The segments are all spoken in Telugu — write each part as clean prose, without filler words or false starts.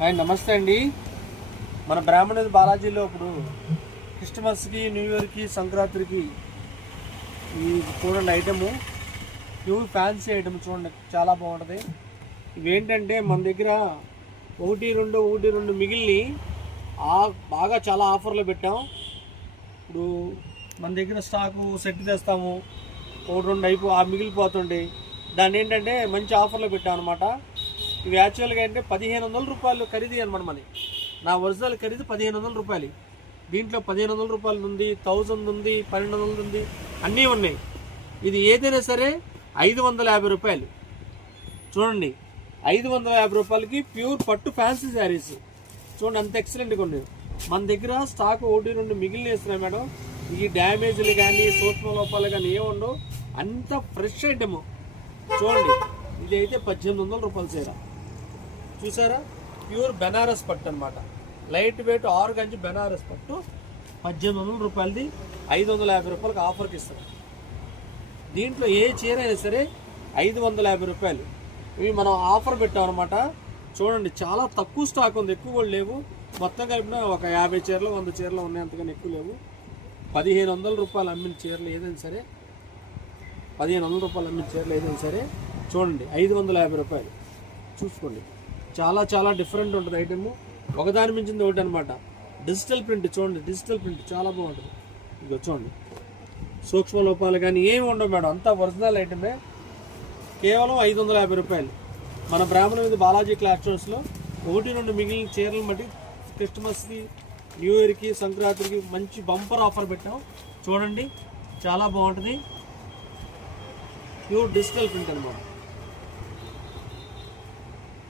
హాయ్ నమస్తే అండి. మన బ్రాహ్మణ బాలాజీలో ఇప్పుడు క్రిస్మస్కి, న్యూ ఇయర్కి, సంక్రాంతికి ఈ చూడండి ఐటము ప్యూర్ ఫ్యాన్సీ ఐటమ్ చూడండి, చాలా బాగుంటుంది. ఇవేంటంటే మన దగ్గర ఒకటి రెండు మిగిలిని బాగా చాలా ఆఫర్లో పెట్టాం. ఇప్పుడు మన దగ్గర స్టాకు సెట్ తెస్తాము, ఒకటి రెండు మిగిలిపోతుండే దాన్ని ఏంటంటే మంచి ఆఫర్లో పెట్టాం అనమాట. ఇవి యాక్చువల్గా అంటే 1500 రూపాయలు ఖరీదు అనమాట. మన నా ఒరిజినల్ ఖరీదు 1500 రూపాయలు. దీంట్లో 1500 రూపాయలు ఉంది, 1000 ఉంది, 1200 ఉంది, అన్నీ ఉన్నాయి. ఇది ఏదైనా సరే 550 రూపాయలు. చూడండి, 550 రూపాయలకి ప్యూర్ పట్టు ఫ్యాన్సీ శారీస్ చూడండి, అంత ఎక్సలెంట్గా ఉన్నాయి. మన దగ్గర స్టాక్ ఒకటి రెండు మిగిలిన వేస్తున్నాయి మేడం. ఈ డ్యామేజ్లు కానీ సూక్ష్మ లోపాలు కానీ ఏముండవు, అంత ఫ్రెష్ ఐటమ్. చూడండి, ఇది అయితే 1800 రూపాయల చీర చూసారా, ప్యూర్ బెనారస్ పట్టు అనమాట. లైట్ వెయిట్ ఆర్గంజ్ బెనారస్ పట్టు 1800 రూపాయలది 550 రూపాయలకి ఆఫర్కి ఇస్తారు. దీంట్లో ఏ చీర అయినా సరే 550 రూపాయలు. ఇవి మనం ఆఫర్ పెట్టామన్నమాట. చూడండి, చాలా తక్కువ స్టాక్ ఉంది, ఎక్కువ కూడా లేవు. మొత్తం కలిపిన ఒక 50 చీరలు 100 చీరలు ఉన్నాయి, అంతకన్నా ఎక్కువ లేవు. 1500 రూపాయలు అమ్మిన చీరలు ఏదైనా సరే, 1500 రూపాయలు అమ్మిన చీరలు ఏదైనా సరే చూడండి 550 రూపాయలు. చూసుకోండి, చాలా చాలా డిఫరెంట్ ఉంటుంది ఐటమ్, ఒకదాని మించింది ఒకటి అనమాట. డిజిటల్ ప్రింట్ చూడండి, డిజిటల్ ప్రింట్ చాలా బాగుంటుంది. ఇక చూడండి, సూక్ష్మ లోపాలు కానీ ఏమి ఉండవు మేడం, అంతా ఒరిజినల్ ఐటమే. కేవలం 550 రూపాయలు. మన బ్రాహ్మణ మీద బాలాజీ క్లాత్ స్టోర్స్లో ఒకటి రెండు మిగిలిన చీరలు బట్టి క్రిస్మస్కి, న్యూ ఇయర్కి, సంక్రాంతికి మంచి బంపర్ ఆఫర్ పెట్టాం. చూడండి, చాలా బాగుంటుంది. ప్యూర్ డిజిటల్ ప్రింట్ అనమాట.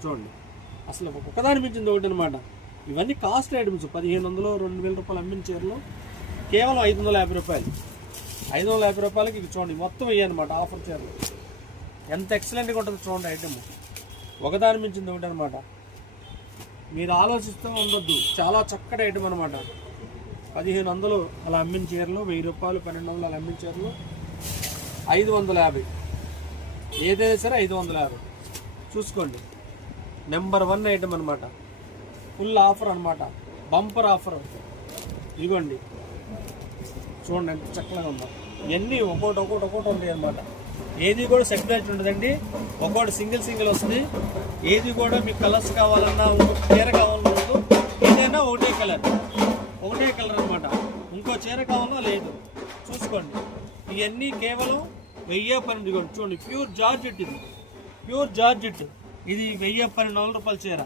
చూడండి, అసలు ఒకదాని మించింది ఒకటి అనమాట. ఇవన్నీ కాస్ట్ ఐటమ్స్. 1500 2000 రూపాయలు అమ్మిన చీరలు కేవలం 550 రూపాయలు. 550 రూపాయలకి ఇవి చూడండి, మొత్తం ఇవ్వనమాట ఆఫర్ చీరలు. ఎంత ఎక్సలెంట్గా ఉంటుంది చూడండి ఐటమ్, ఒకదాని మించింది ఒకటి అనమాట. మీరు ఆలోచిస్తూ ఉండొద్దు, చాలా చక్కటి ఐటమ్ అనమాట. 1500 అలా అమ్మిన చీరలు, 1000 రూపాయలు, 1200 అలా అమ్మిన చీరలు 550. ఏదైనా సరే 550. చూసుకోండి, నెంబర్ 1 ఐటమ్ అనమాట. ఫుల్ ఆఫర్ అనమాట, బంపర్ ఆఫర్. ఇదిగోండి, చూడండి ఎంత చక్కగా ఉందో. ఇవన్నీ ఒక్కొక్కటి ఉంటాయి అనమాట. ఏది కూడా సెట్ బ్యాచ్ ఉండదండి, ఒక్కొక్కటి సింగిల్ వస్తుంది. ఏది కూడా మీకు కలర్స్ కావాలన్నా, ఇంకొక చీర కావాలన్నా ఏదైనా ఒకటే కలర్ అనమాట. ఇంకో చీర కావాలన్నా లేదు. చూసుకోండి, ఇవన్నీ కేవలం 1012. చూడండి, ప్యూర్ జార్జెట్. ఇది ప్యూర్ జార్జెట్. ఇది 1012 రూపాయల చీర.